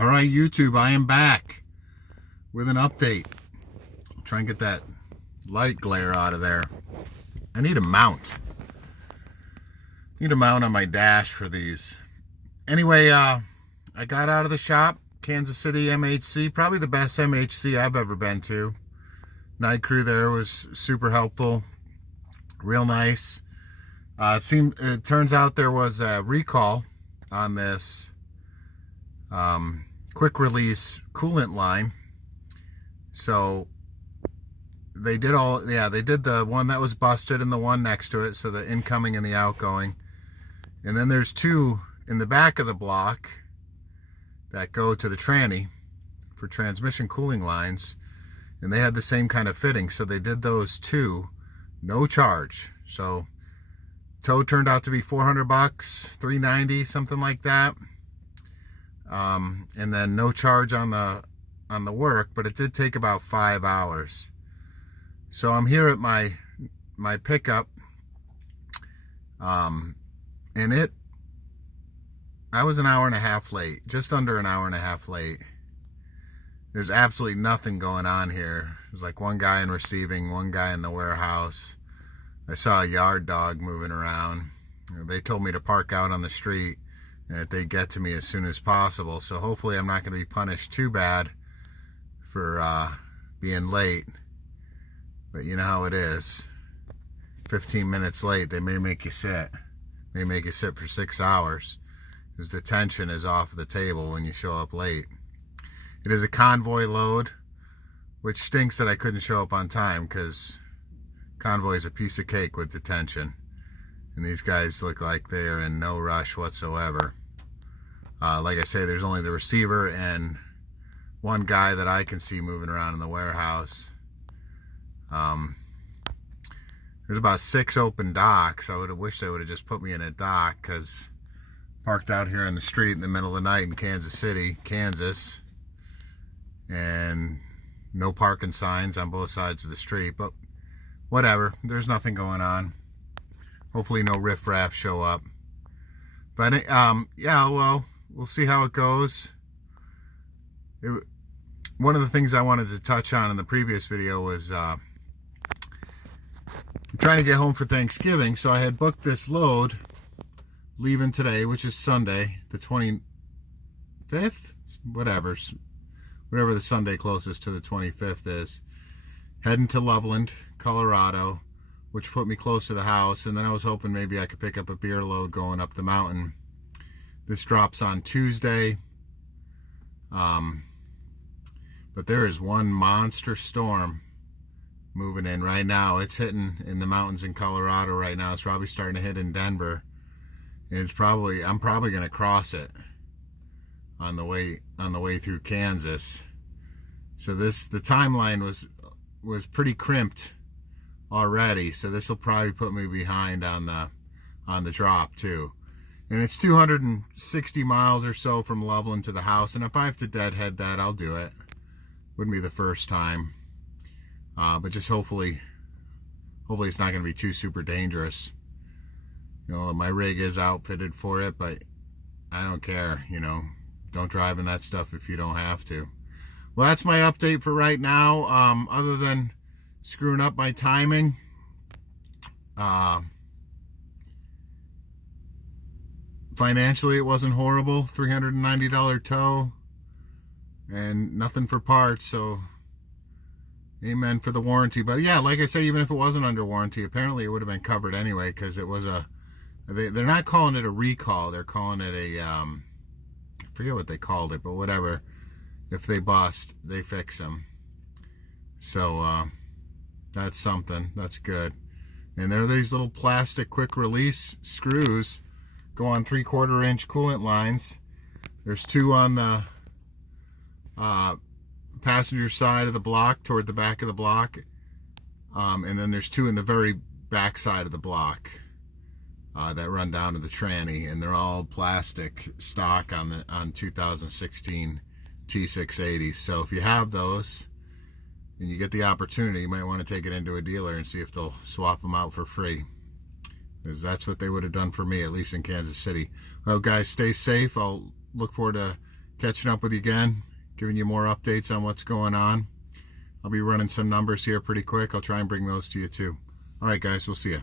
All right, YouTube, I am back with an update. I'm trying to get that light glare out of there. I need a mount. Need a mount on my dash for these. Anyway, I got out of the shop, Kansas City MHC, probably the best MHC I've ever been to. Night crew there was super helpful, real nice. It turns out there was a recall on this quick release coolant line. So they did the one that was busted and the one next to it, so the incoming and the outgoing. And then there's two in the back of the block that go to the tranny for transmission cooling lines, and they had the same kind of fitting, so they did those two, no charge. So tow turned out to be $400, $390, something like that. And then no charge on the work, but it did take about 5 hours. So I'm here at my pickup, and I was an hour and a half late, just under an hour and a half late. There's absolutely nothing going on here. There's like one guy in receiving, one guy in the warehouse. I saw a yard dog moving around. They told me to park out on the street and that they'd get to me as soon as possible. So hopefully I'm not going to be punished too bad for being late. But you know how it is. 15 minutes late, they may make you sit. They make you sit for 6 hours, because the tension is off the table when you show up late. It is a convoy load, which stinks that I couldn't show up on time, because convoy is a piece of cake with detention. And these guys look like they're in no rush whatsoever. Like I say, there's only the receiver and one guy that I can see moving around in the warehouse. There's about 6 open docks. I would have wished they would have just put me in a dock, because parked out here in the street in the middle of the night in Kansas City, Kansas, and no parking signs on both sides of the street. But whatever, there's nothing going on. Hopefully no riffraff show up. But yeah, well, we'll see how it goes. One of the things I wanted to touch on in the previous video was I'm trying to get home for Thanksgiving, so I had booked this load leaving today, which is Sunday, the 25th, whatever the Sunday closest to the 25th is, heading to Loveland, Colorado, which put me close to the house. And then I was hoping maybe I could pick up a beer load going up the mountain. This drops on Tuesday. But there is one monster storm moving in right now. It's hitting in the mountains in Colorado right now. It's probably starting to hit in Denver. And I'm probably going to cross it on the way through Kansas. So the timeline was pretty crimped already, so this will probably put me behind on the drop too. And it's 260 miles or so from Loveland to the house, and if I have to deadhead that, I'll do it. Wouldn't be the first time, but just hopefully it's not going to be too super dangerous. You know, my rig is outfitted for it, but I don't care. You know, don't drive in that stuff if you don't have to. Well, that's my update for right now. Other than screwing up my timing, financially it wasn't horrible. $390 tow and nothing for parts, so amen for the warranty. But yeah, like I say, even if it wasn't under warranty, apparently it would have been covered anyway, because it was they're not calling it a recall, they're calling it a I forget what they called it, but whatever. If they bust, they fix them. So that's something. That's good. And there are these little plastic quick release screws go on 3/4 inch coolant lines. There's 2 on the passenger side of the block toward the back of the block, and then there's 2 in the very back side of the block that run down to the tranny, and they're all plastic stock on 2016 T680s. So if you have those and you get the opportunity, you might want to take it into a dealer and see if they'll swap them out for free, because that's what they would have done for me, at least in Kansas City. Well, guys, stay safe. I'll look forward to catching up with you again, giving you more updates on what's going on. I'll be running some numbers here pretty quick. I'll try and bring those to you too. All right, guys, we'll see you.